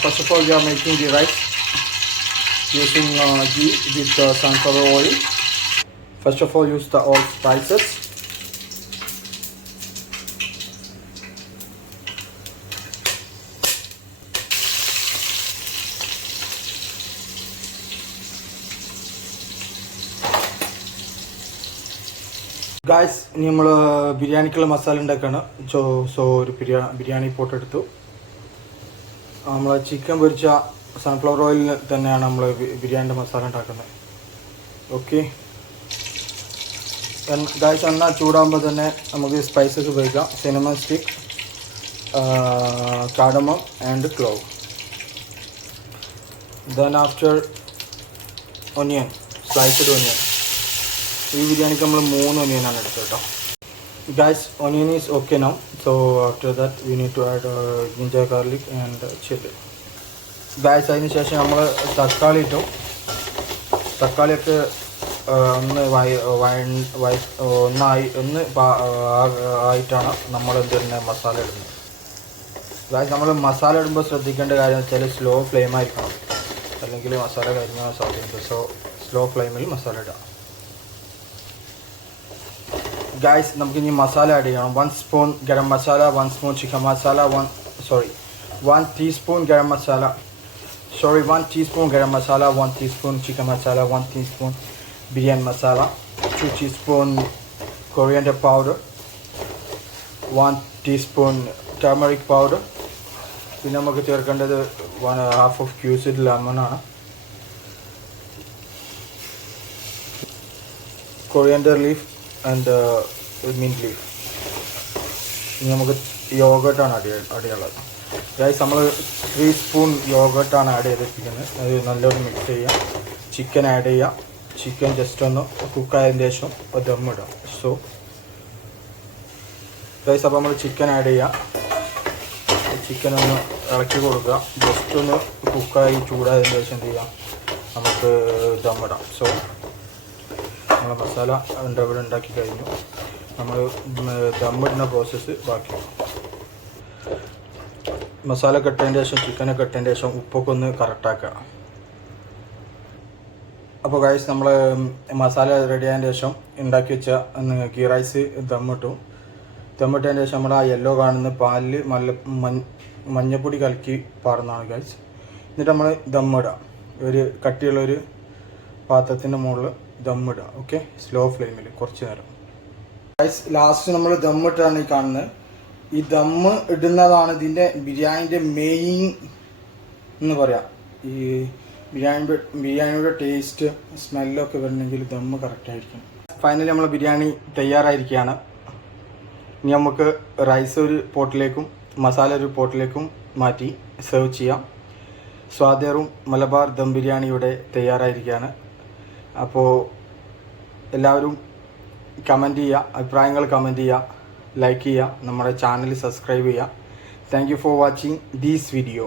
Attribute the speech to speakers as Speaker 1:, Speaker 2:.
Speaker 1: first of all, we are making the rice using uh, ghee with uh, sunflower oil. First of all, use the all spices. Guys നമ്മൾ ബിരിയാണിക്കുള്ള മസാല ഉണ്ടാക്കുകയാണ് so so ഒരു biryani biryani pot എടുത്തു നമ്മൾ chicken പൊരിച്ച sunflower ഓയിലിൽ തന്നെയാണ് നമ്മൾ ബിരിയാണിന്റെ മസാല ഉണ്ടാക്കുന്നത്. ഓക്കെ ഗായ്സ് എണ്ണ ചൂടാകുമ്പോൾ തന്നെ നമുക്ക് സ്പൈസസ് ഉപയോഗിക്കാം. Cinnamon stick cardamom and clove then after onion sliced onion ഈ ബിരിയാണിക്ക് നമ്മൾ മൂന്ന് ഒനിയനാണ് എടുത്തത് കേട്ടോ. Guys okay now. So after that we need to add uh, ginger garlic and uh, chili. Guys അതിന് ശേഷം നമ്മൾ തക്കാളി ഇട്ടു. തക്കാളിയൊക്കെ ഒന്ന് ഒന്നായി ഒന്ന് ആയിട്ടാണ് നമ്മൾ എന്ത് ചെയ്യുന്നത് മസാല ഇടുന്നത്. ഗായ്സ് നമ്മൾ മസാല ഇടുമ്പോൾ ശ്രദ്ധിക്കേണ്ട കാര്യം വെച്ചാൽ സ്ലോ ഫ്ലെയിമായിരിക്കണം അല്ലെങ്കിൽ മസാല കരിഞ്ഞ സാധ്യതയുണ്ട് സോ സ്ലോ ഫ്ലെയിമിൽ മസാല ഇടാം ഗായ്സ് നമുക്ക് ഇനി മസാല ആഡ് ചെയ്യണം. One spoon garam masala one spoon chicken masala one sorry one teaspoon garam masala sorry one teaspoon garam masala one teaspoon chicken masala one teaspoon biryani masala two teaspoon coriander powder one teaspoon turmeric powder പിന്നെ നമുക്ക് ചേർക്കേണ്ടത് one half of squeezed ലെമണാണ് coriander leaf and mint leaf ഇനി നമുക്ക് യോഗട്ടാണ് അടി അടിയുള്ളത് guys നമ്മൾ three spoon യോഗട്ടാണ് ആഡ് ചെയ്തിരിക്കുന്നത്. അത് നല്ലോണം മിക്സ് ചെയ്യാം. ചിക്കൻ ആഡ് ചെയ്യാം. ചിക്കൻ ജസ്റ്റ് ഒന്ന് കുക്കായതിന് ശേഷം ദം ഇടാം. സോ ഗൈസ് അപ്പോൾ നമ്മൾ ചിക്കൻ ആഡ് ചെയ്യാം. ചിക്കൻ ഒന്ന് ഇളക്കി കൊടുക്കുക. ജസ്റ്റ് ഒന്ന് കുക്കായി ചൂടായതിന് ശേഷം എന്ത് ചെയ്യാം? നമുക്ക് ദം ഇടാം. സോ നമ്മൾ മസാല ഉണ്ട് ഇവിടെ ഉണ്ടാക്കി കഴിഞ്ഞു. നമ്മൾ ദമ്മിടുന്ന പ്രോസസ്സ് ബാക്കി. മസാല കെട്ടതിന്റെ ശേഷം ചിക്കനൊക്കെ കെട്ടതിന്റെ ശേഷം ഉപ്പൊക്കെ ഒന്ന് കറക്റ്റാക്കുക അപ്പോൾ ഗൈസ് നമ്മൾ മസാല റെഡി ആയതിന് ശേഷം ഉണ്ടാക്കി വെച്ച ഗീ റൈസ് ദമ്മിട്ടു ദമ്മിട്ടതിന് ശേഷം നമ്മൾ ആ യെല്ലോ കാണുന്ന പാലിൽ മല്ല മഞ്ഞ മഞ്ഞപ്പൊടി കലക്കി പാടുന്നതാണ് ഗൈസ് എന്നിട്ട് നമ്മൾ ദമ്മിടാം ഒരു കട്ടിയുള്ളൊരു പാത്രത്തിന്റെ മുകളിൽ ദമ്മിടുക ഓക്കെ സ്ലോ ഫ്ലെയിമിൽ കുറച്ച് നേരം. ലാസ്റ്റ് നമ്മൾ ദമ്മിട്ടാണ് ഈ കാണുന്നത്. ഈ ദമ്മ് ഇടുന്നതാണ് ഇതിന്റെ ബിരിയാണിന്റെ മെയിൻ എന്ന് പറയാം. ഈ ബിരിയാണി ബിരിയാണിയുടെ ടേസ്റ്റ് സ്മെല്ലൊക്കെ വരണമെങ്കിൽ ദമ്മ് കറക്റ്റായിരിക്കും ഫൈനലി നമ്മൾ ബിരിയാണി തയ്യാറായിരിക്കുകയാണ്. ഇനി നമുക്ക് റൈസ് ഒരു പോട്ടിലേക്കും മസാല ഒരു പോട്ടിലേക്കും മാറ്റി സെർവ് ചെയ്യാം. സ്വാദേറും മലബാർ ദം ബിരിയാണിയുടെ തയ്യാറായിരിക്കുകയാണ്. അപ്പോൾ എല്ലാവരും കമന്റ് ചെയ്യുക അഭിപ്രായങ്ങൾ കമന്റ് ചെയ്യുക ലൈക്ക് ചെയ്യുക നമ്മുടെ ചാനൽ സബ്സ്ക്രൈബ് ചെയ്യുക. Thank for watching these video